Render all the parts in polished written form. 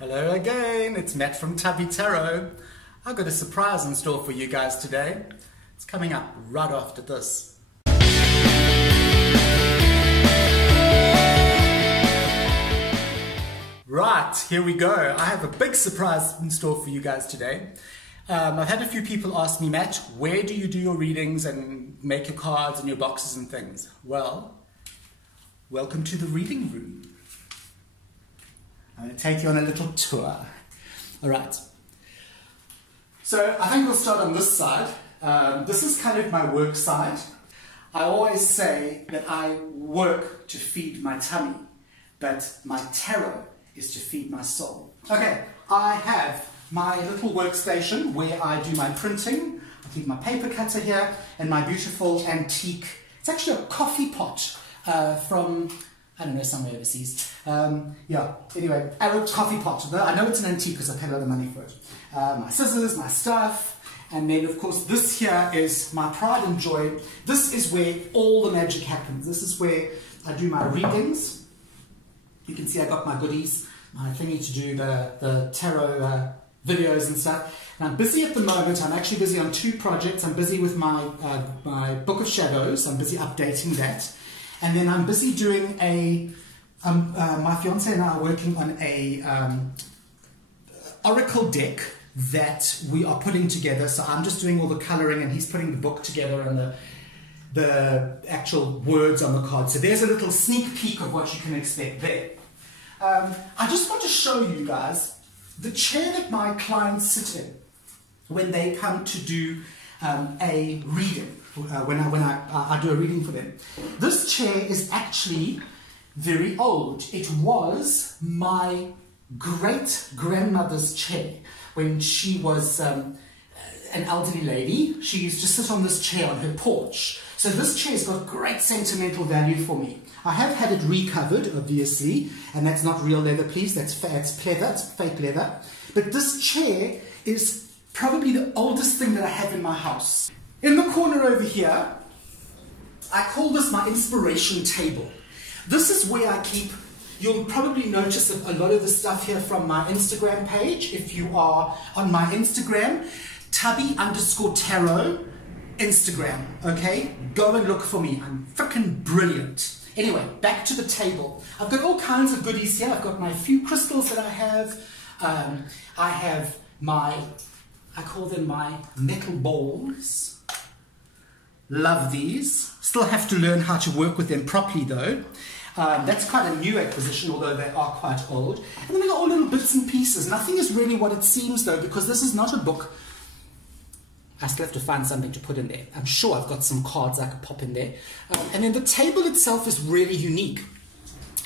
Hello again, it's Matt from Tubby Tarot. I've got a surprise in store for you guys today. It's coming up right after this. Right, here we go. I have a big surprise in store for you guys today. I've had a few people ask me, Matt, where do you do your readings and make your cards and your boxes and things? Well, welcome to the reading room. I'm going to take you on a little tour. All right. So I think we'll start on this side. This is kind of my work side. I always say that I work to feed my tummy, but my tarot is to feed my soul. Okay, I have my little workstation where I do my printing. I keep my paper cutter here and my beautiful antique, it's actually a coffee pot from, I don't know, somewhere overseas. Yeah, anyway, Arab coffee pot. I know it's an antique because I paid a lot of money for it. My scissors, my stuff, and then of course this here is my pride and joy. This is where all the magic happens. This is where I do my readings. You can see I got my goodies, my thingy to do the tarot videos and stuff. And I'm busy at the moment. I'm actually busy on two projects. I'm busy with my Book of Shadows. I'm busy updating that. And then I'm busy doing my fiance and I are working on a oracle deck that we are putting together. So I'm just doing all the coloring and he's putting the book together and the actual words on the card. So there's a little sneak peek of what you can expect there. I just want to show you guys the chair that my clients sit in when they come to do a reading, when I do a reading for them. This chair is actually very old. It was my great-grandmother's chair when she was an elderly lady. She used to sit on this chair on her porch. So this chair's got great sentimental value for me. I have had it recovered, obviously, and that's not real leather, please. It's pleather, it's fake leather. But this chair is probably the oldest thing that I have in my house. In the corner over here, I call this my inspiration table. This is where I keep, you'll probably notice a lot of the stuff here from my Instagram page. If you are on my Instagram, Tubby_Tarot Instagram, okay? Go and look for me. I'm freaking brilliant. Anyway, back to the table. I've got all kinds of goodies here. I've got my few crystals that I have. I have I call them my metal balls. Love these. Still have to learn how to work with them properly though. That's quite a new acquisition, although they are quite old. And then we got all little bits and pieces. Nothing is really what it seems though, because this is not a book. I still have to find something to put in there. I'm sure I've got some cards I could pop in there. And then the table itself is really unique.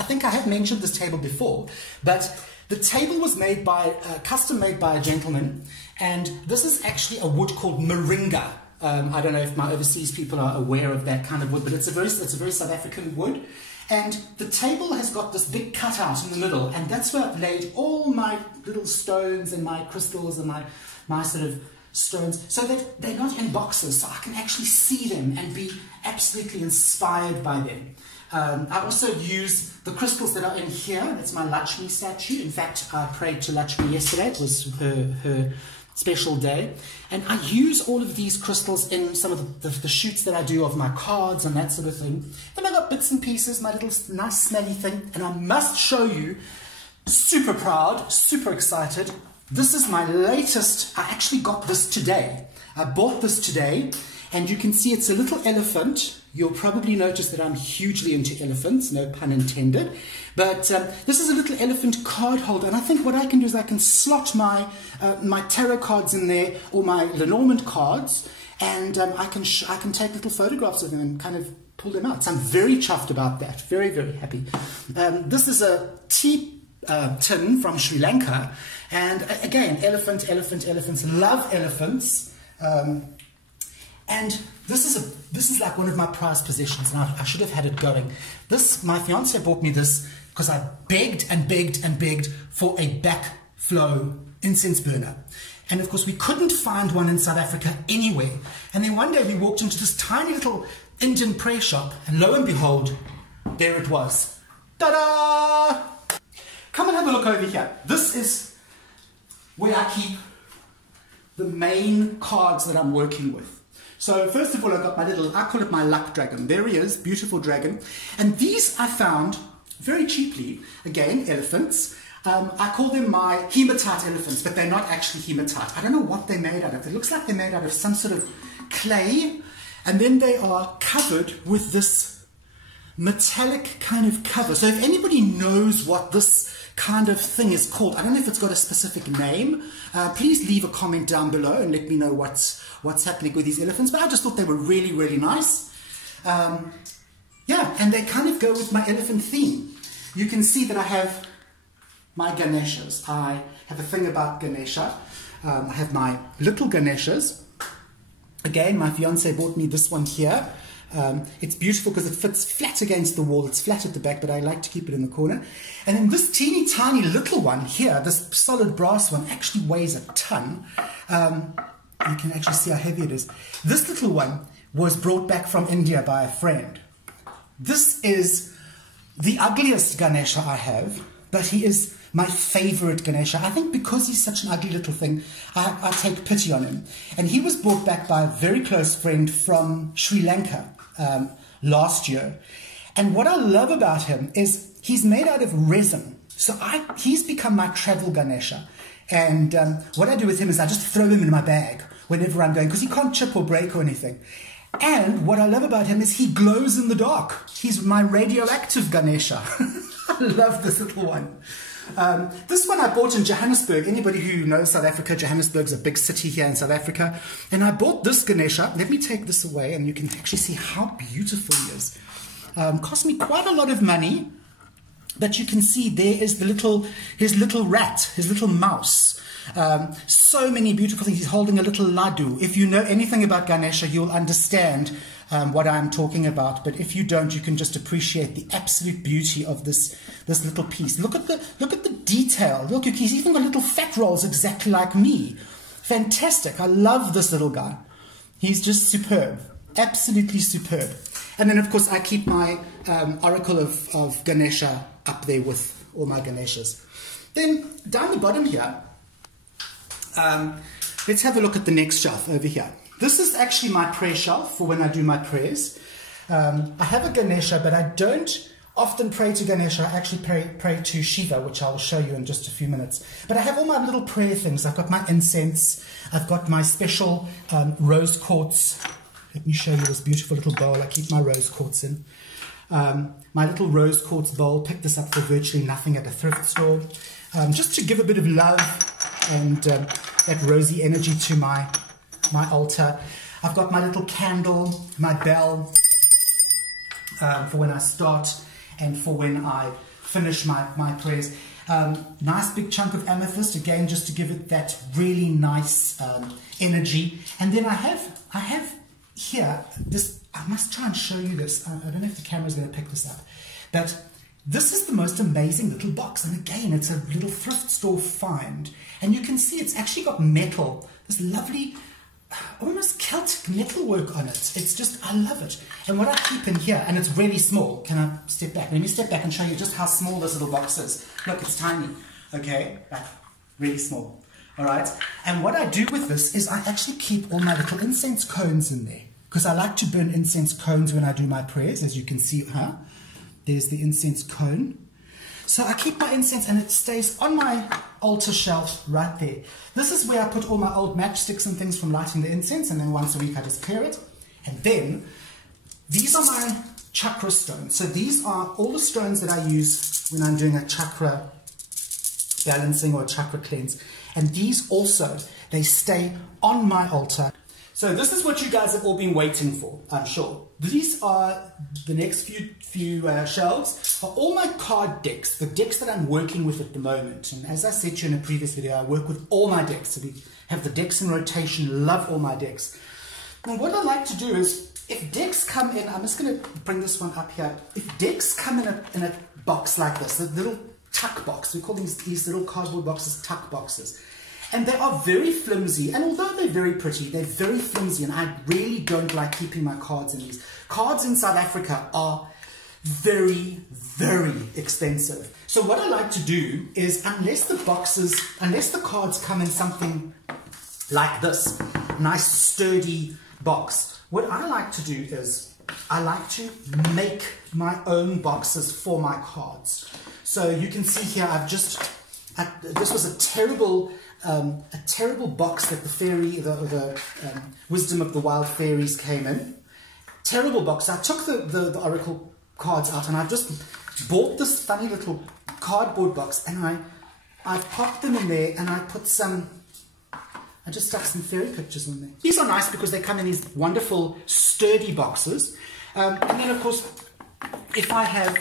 I think I have mentioned this table before, but the table was made by, custom made by a gentleman, and this is actually a wood called moringa. I don't know if my overseas people are aware of that kind of wood, but it's a very South African wood. And the table has got this big cutout in the middle, and that's where I've laid all my little stones and my crystals and my sort of stones, so that they're not in boxes, so I can actually see them and be absolutely inspired by them. I also use the crystals that are in here. That's my Lakshmi statue. In fact, I prayed to Lakshmi yesterday. It was her special day. And I use all of these crystals in some of the shoots that I do of my cards and that sort of thing. Then I got bits and pieces, my little nice smelly thing. And I must show you, super proud, super excited. This is my latest. I actually got this today. I bought this today, and you can see it's a little elephant. You'll probably notice that I'm hugely into elephants, no pun intended. But this is a little elephant card holder, and I think what I can do is I can slot my tarot cards in there, or my Lenormand cards, and I can take little photographs of them and kind of pull them out. So I'm very chuffed about that. Very, very happy. This is a tea tin from Sri Lanka, and again, elephants, love elephants, and this is like one of my prized possessions, and I should have had it going. My fiance bought me this because I begged and begged and begged for a backflow incense burner, and of course we couldn't find one in South Africa anywhere. And then one day we walked into this tiny little Indian prayer shop, and lo and behold, there it was. Ta-da! Come and have a look look over here. This is where I keep the main cards that I'm working with. So first of all, I've got my little, I call it my luck dragon. There he is, beautiful dragon. And these I found very cheaply, again, elephants. I call them my hematite elephants, but they're not actually hematite. I don't know what they're made out of. It looks like they're made out of some sort of clay, and then they are covered with this metallic kind of cover. So if anybody knows what this kind of thing is called, I don't know if it's got a specific name, please leave a comment down below and let me know what's happening with these elephants. But I just thought they were really, really nice. Yeah, and they kind of go with my elephant theme. You can see that I have my Ganeshas. I have a thing about Ganesha. I have my little Ganeshas. Again, my fiance bought me this one here. It's beautiful because it fits flat against the wall. It's flat at the back, but I like to keep it in the corner. And then this teeny tiny little one here, this solid brass one, actually weighs a ton. You can actually see how heavy it is. This little one was brought back from India by a friend. This is the ugliest Ganesha I have, but he is my favorite Ganesha. I think because he's such an ugly little thing, I take pity on him. And he was brought back by a very close friend from Sri Lanka last year. And what I love about him is he's made out of resin. So he's become my travel Ganesha. And what I do with him is I just throw him in my bag whenever I'm going, because he can't chip or break or anything. And what I love about him is he glows in the dark. He's my radioactive Ganesha. I love this little one. This one I bought in Johannesburg. Anybody who knows South Africa, Johannesburg's a big city here in South Africa. And I bought this Ganesha. Let me take this away and you can actually see how beautiful he is. Cost me quite a lot of money. But you can see there is his little rat, his little mouse. So many beautiful things. He's holding a little laddu. If you know anything about Ganesha, you'll understand what I'm talking about. But if you don't, you can just appreciate the absolute beauty of this little piece. Look at the detail. Look, he's even got little fat rolls exactly like me. Fantastic. I love this little guy. He's just superb. Absolutely superb. And then, of course, I keep my oracle of Ganesha up there with all my Ganeshas. Then, down the bottom here, let's have a look at the next shelf over here. This is actually my prayer shelf for when I do my prayers. I have a Ganesha, but I don't often pray to Ganesha. I actually pray to Shiva, which I'll show you in just a few minutes. But I have all my little prayer things. I've got my incense. I've got my special rose quartz. Let me show you this beautiful little bowl I keep my rose quartz in. My little rose quartz bowl, picked this up for virtually nothing at a thrift store. Just to give a bit of love and that rosy energy to my altar. I've got my little candle, my bell, for when I start and for when I finish my prayers. Nice big chunk of amethyst, again, just to give it that really nice energy. And then I have here this, I must try and show you this. I don't know if the camera's going to pick this up, but this is the most amazing little box. And again, it's a little thrift store find. And you can see it's actually got metal, this lovely, almost Celtic metalwork on it. It's just, I love it. And what I keep in here, and it's really small. Can I step back? Let me step back and show you just how small this little box is. Look, it's tiny, okay? Like, really small, all right? And what I do with this is I actually keep all my little incense cones in there, because I like to burn incense cones when I do my prayers, as you can see, There's the incense cone. So I keep my incense and it stays on my altar shelf right there. This is where I put all my old matchsticks and things from lighting the incense, and then once a week I just clear it. And then, these are my chakra stones. So these are all the stones that I use when I'm doing a chakra balancing or a chakra cleanse. And these also, they stay on my altar. So this is what you guys have all been waiting for, I'm sure. These are the next few shelves, are all my card decks, the decks that I'm working with at the moment. And as I said to you in a previous video, I work with all my decks. So we have the decks in rotation, love all my decks. And what I like to do is, if decks come in, I'm just going to bring this one up here. If decks come in a box like this, a little tuck box, we call these little cardboard boxes tuck boxes. And they are very flimsy, and although they're very pretty, they're very flimsy, and I really don't like keeping my cards in these. Cards in South Africa are very, very expensive. So what I like to do is, unless the cards come in something like this, nice sturdy box, what I like to do is I like to make my own boxes for my cards. So you can see here, this was a terrible box that the fairy, the Wisdom of the Wild Fairies came in. Terrible box. I took the oracle cards out and I just bought this funny little cardboard box, and I popped them in there, and I just stuck some fairy pictures in there. These are nice because they come in these wonderful sturdy boxes. And then of course, if I have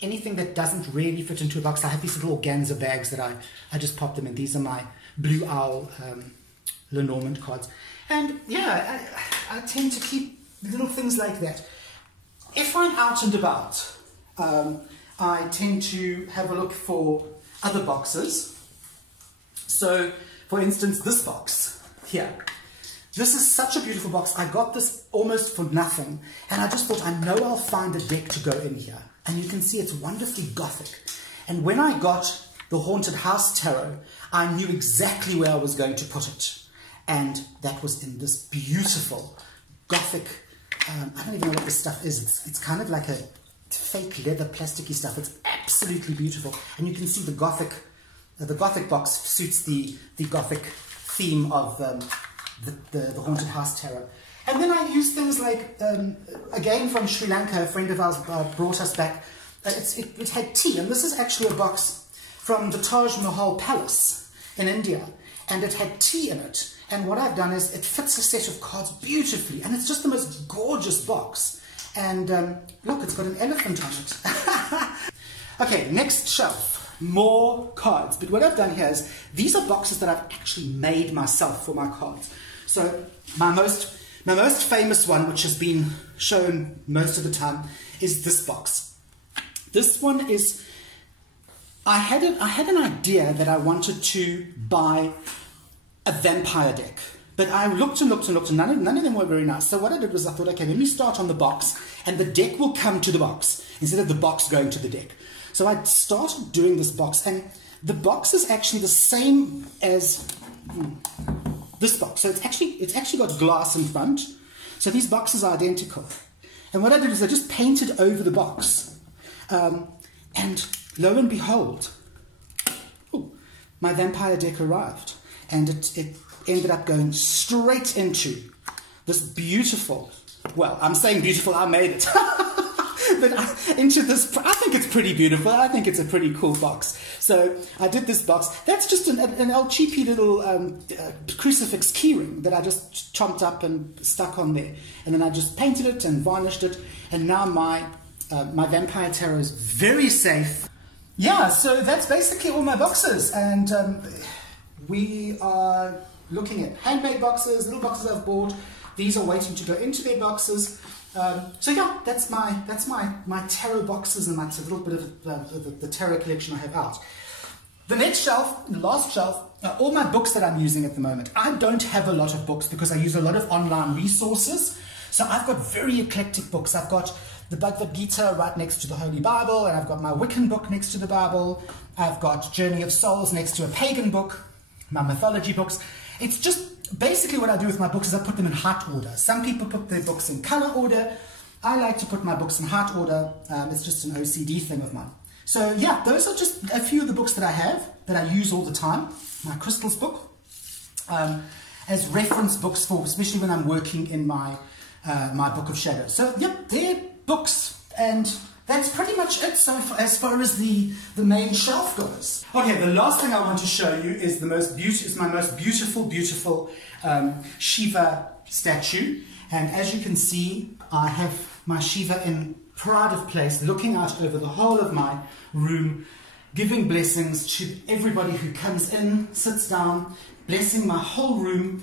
anything that doesn't really fit into a box, I have these little organza bags that I just pop them in. These are my Blue Owl Lenormand cards. And yeah, I tend to keep little things like that. If I'm out and about, I tend to have a look for other boxes. So, for instance, this box here. This is such a beautiful box. I got this almost for nothing, and I just thought, I know I'll find a deck to go in here. And you can see it's wonderfully gothic. And when I got the Haunted House Tarot, I knew exactly where I was going to put it. And that was in this beautiful gothic, I don't even know what this stuff is. It's kind of like a fake leather plasticky stuff. It's absolutely beautiful. And you can see the gothic box suits the gothic theme of the Haunted House Tarot. And then I use things like, again from Sri Lanka, a friend of ours brought us back, it had tea. And this is actually a box from the Taj Mahal Palace in India. And it had tea in it. And what I've done is it fits a set of cards beautifully. And it's just the most gorgeous box. And look, it's got an elephant on it. Okay, next shelf. More cards. But what I've done here is, these are boxes that I've actually made myself for my cards. So my most famous one, which has been shown most of the time, is this box. This one is, I had an idea that I wanted to buy a vampire deck. But I looked and looked and looked, and none of them were very nice. So what I did was I thought, okay, let me start on the box, and the deck will come to the box, instead of the box going to the deck. So I started doing this box, and the box is actually the same as this box. So it's actually got glass in front. So these boxes are identical. And what I did is I just painted over the box. And lo and behold, my vampire deck arrived. And it ended up going straight into this beautiful, well, I'm saying beautiful, I made it. But into this, I think it's pretty beautiful. I think it's a pretty cool box. So I did this box. That's just an old cheapy little crucifix keyring that I just chomped up and stuck on there. And then I just painted it and varnished it. And now my Vampire Tarot is very safe. Yeah, so that's basically all my boxes. And we are looking at handmade boxes, little boxes I've bought. These are waiting to go into their boxes. So yeah, that's my tarot boxes, and that's a little bit of the tarot collection I have out. The next shelf, the last shelf, are all my books that I'm using at the moment. I don't have a lot of books because I use a lot of online resources. So I've got very eclectic books. I've got the Bhagavad Gita right next to the Holy Bible, and I've got my Wiccan book next to the Bible. I've got Journey of Souls next to a pagan book, my mythology books. It's just basically what I do with my books is I put them in heart order. Some people put their books in color order. I like to put my books in heart order. It's just an OCD thing of mine. So yeah, those are just a few of the books that I have, that I use all the time. My crystals book, as reference books for, especially when I'm working in my my Book of Shadows. So yep, they're books, and that's pretty much it. So as far as the main shelf goes. Okay, the last thing I want to show you is my most beautiful Shiva statue. And as you can see, I have my Shiva in pride of place, looking out over the whole of my room, giving blessings to everybody who comes in, sits down, blessing my whole room.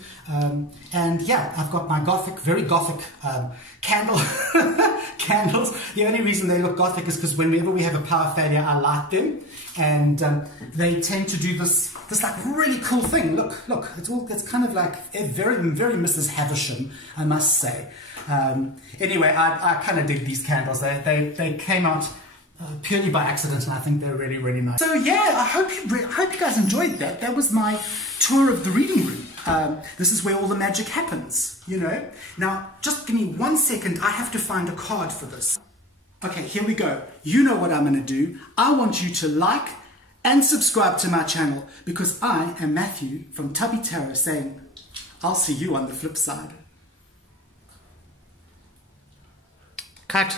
And yeah, I've got my very gothic candles. The only reason they look gothic is because whenever we have a power failure, I light them, and they tend to do this like really cool thing. Look, it's kind of like very Mrs. Havisham, I must say. Anyway, I kind of dig these candles. They came out purely by accident, and I think they're really, really nice. So yeah, I hope you guys enjoyed that. That was my tour of the reading room. This is where all the magic happens, you know. Now, just give me 1 second. I have to find a card for this. Okay, here we go. You know what I'm going to do. I want you to like and subscribe to my channel, because I am Matthew from Tubby Tarot saying, I'll see you on the flip side. Cut.